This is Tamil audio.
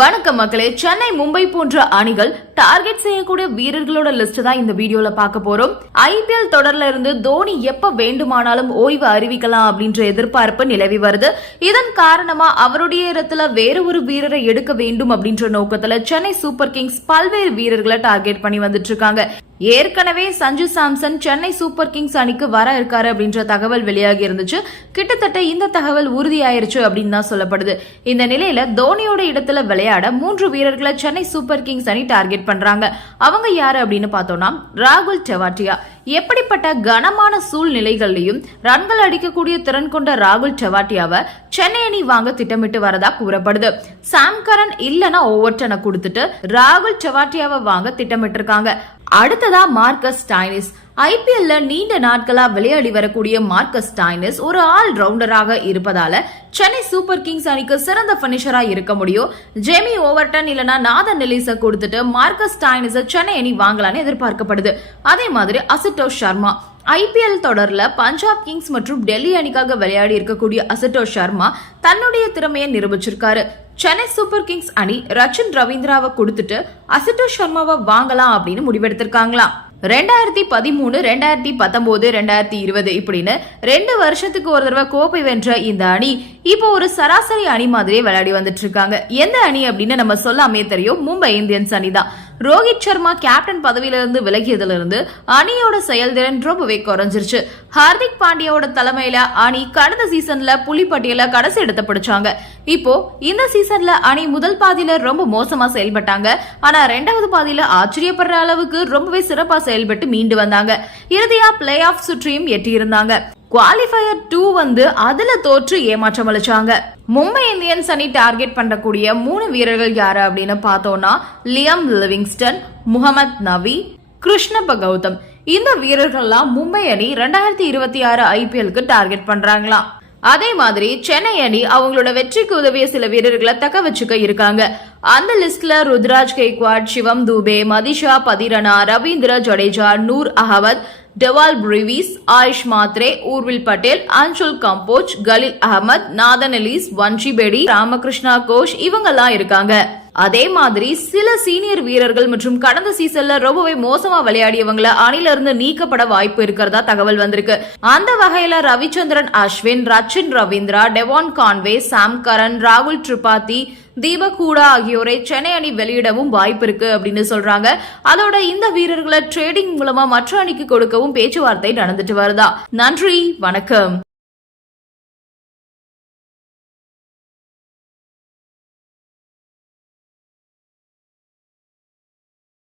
வணக்கம் மக்களே. சென்னை மும்பை போன்ற அணிகள் டார்கெட் செய்யக்கூடிய வீரர்களோட லிஸ்ட் தான் இந்த வீடியோல பார்க்க போறோம். ஐபிஎல் தொடர்ல இருந்து தோனி எப்ப வேண்டுமானாலும் ஓய்வு அறிவிக்கலாம் அப்படின்ற எதிர்பார்ப்பு நிலவி வருது. இதன் காரணமா அவருடைய இடத்துல வேற ஒரு வீரரை எடுக்க வேண்டும் அப்படின்ற நோக்கத்துல சென்னை சூப்பர் கிங்ஸ் பல்வேறு வீரர்களை டார்கெட் பண்ணி வந்துட்டு இருக்காங்க. ஏற்கனவே சஞ்சு சாம்சன் சென்னை சூப்பர் கிங்ஸ் அணிக்கு வர இருக்காரு அப்படின்ற தகவல் வெளியாகி இருந்துச்சு. கிட்டத்தட்ட இந்த தகவல் உறுதியாயிருச்சு அப்படின்னு தான் சொல்லப்படுது. இந்த நிலையில தோனியோட இடத்துல விளையாட மூன்று வீரர்களை சென்னை சூப்பர் கிங்ஸ் அணி டார்கெட் பண்றாங்க. அவங்க யாரு அப்படின்னு பார்த்தோம்னா ராகுல் டெவாட்டியா எப்படிப்பட்ட கனமான சூழ்நிலைகள்லையும் ரன்கள் அடிக்கக்கூடிய திறன் கொண்ட ராகுல் டெவாட்டியாவை சென்னை அணி வாங்க திட்டமிட்டு வரதா கூறப்படுது. சாம் கரன் இல்லனா ஓவர்டனை கொடுத்துட்டு ராகுல் டெவாட்டியாவை வாங்க திட்டமிட்டு இருக்காங்க அடுத்ததா மார்க்கஸ் ஸ்டைனிஸ் ஐபிஎல்ல நீண்ட நாட்களா விளையாடி வரக்கூடிய மார்க்கஸ் ஸ்டைனிஸ் ஒரு ஆல் ரவுண்டராக இருப்பதால சென்னை சூப்பர் கிங்ஸ் அணிக்கு சிறந்த பினிஷரா இருக்க முடியும். ஜெமி ஓவர்டன் இல்லனா நாதன் நெலிஸ கொடுத்துட்டு மார்க்கஸ் ஸ்டைனிஸ சென்னை அணி வாங்கலாம்னு எதிர்பார்க்கப்படுது. அதே மாதிரி அசுட்டோஷ் சர்மா ஐபிஎல் தொடர்ல பஞ்சாப் கிங்ஸ் மற்றும் டெல்லி அணிக்காக விளையாடி இருக்கக்கூடிய அசட்டோஷ் சர்மா தன்னுடைய திறமையை நிரூபிச்சிருக்காரு. சென்னை சூப்பர் கிங்ஸ் அணி ரச்சின் ரவீந்திராவை கொடுத்துட்டு அசட்டோஷ் சர்மாவை வாங்கலாம் அப்படின்னு முடிவெடுத்திருக்காங்களாம் ரெண்டாயிரத்தி பதிமூணு ரெண்டாயிரத்தி பத்தொன்பது ரெண்டாயிரத்தி இருபது இப்படின்னு ரெண்டு வருஷத்துக்கு ஒரு தடவை கோப்பை வென்ற இந்த அணி இப்போ ஒரு சராசரி அணி மாதிரியே விளையாடி வந்துட்டு இருக்காங்க. எந்த அணி அப்படின்னு நம்ம சொல்லாமே தெரியும். மும்பை இந்தியன்ஸ் அணி தான். ரோஹித் சர்மா கேப்டன் பதவியிலிருந்து விலகியதிலிருந்து அணியோட செயல்திறன் ரொம்பவே குறைஞ்சிருச்சு. ஹார்திக் பாண்டியாவோட தலைமையில அணி கடந்த சீசன்ல புலிப்பட்டியல கடைசி இடத்தை பிடிச்சாங்க. இப்போ இந்த சீசன்ல அணி முதல் பாதியில ரொம்ப மோசமா செயல்பட்டாங்க. ஆனா ரெண்டாவது பாதியில ஆச்சரியப்படுற அளவுக்கு ரொம்பவே சிறப்பா செயல்பட்டு மீண்டு வந்தாங்க. இறுதியா பிளே ஆஃப் சுற்றியும் எட்டியிருந்தாங்க. குவாலிஃபயர் டூ வந்து அதுல தோற்று ஏமாற்றம் அளிச்சாங்க. மும்பை இந்தியன்ஸ் அணி டார்கெட் பண்ணக்கூடிய மூணு வீரர்கள் யாரு அப்படின்னு பார்த்தோம்னா லியம் லிவிங்ஸ்டன் முகமது நவி கிருஷ்ணப்ப கௌதம். இந்த வீரர்கள்லாம் மும்பை அணி ரெண்டாயிரத்தி இருபத்தி ஆறு ஐபிஎலுக்கு டார்கெட் பண்றாங்களாம். அதே மாதிரி சென்னை அணி அவங்களோட வெற்றிக்கு உதவிய சில வீரர்களை தக்க வச்சுக்க இருக்காங்க. அந்த லிஸ்ட்ல Ruturaj Gaikwad Shivam Dube Matheesha Pathirana Ravindra Jadeja Noor Ahmad Dewald Brevis Ayush Mhatre Urvil Patel Anshul Kamboj Khaleel Ahmed Nathan Ellis Vansh Bedi Ramakrishna Ghosh இவங்கெல்லாம் இருக்காங்க. அதே மாதிரி சில சீனியர் வீரர்கள் மற்றும் கடந்த சீசன்ல ரொம்பவே மோசமா விளையாடியவங்கள அணில இருந்து நீக்கப்பட வாய்ப்பு இருக்கிறதா தகவல் வந்திருக்கு. அந்த வகையில Ravichandran Ashwin Rachin Ravindra Devon Conway Sam Curran ராகுல் திரிபாதி தீபக் ஹூடா ஆகியோரை சென்னை அணி வெளியிடவும் வாய்ப்பு இருக்கு அப்படின்னு சொல்றாங்க. அதோட இந்த வீரர்களை ட்ரேடிங் மூலமா மற்ற அணிக்கு கொடுக்கவும் பேச்சுவார்த்தை நடந்துட்டு வருதா. நன்றி வணக்கம்.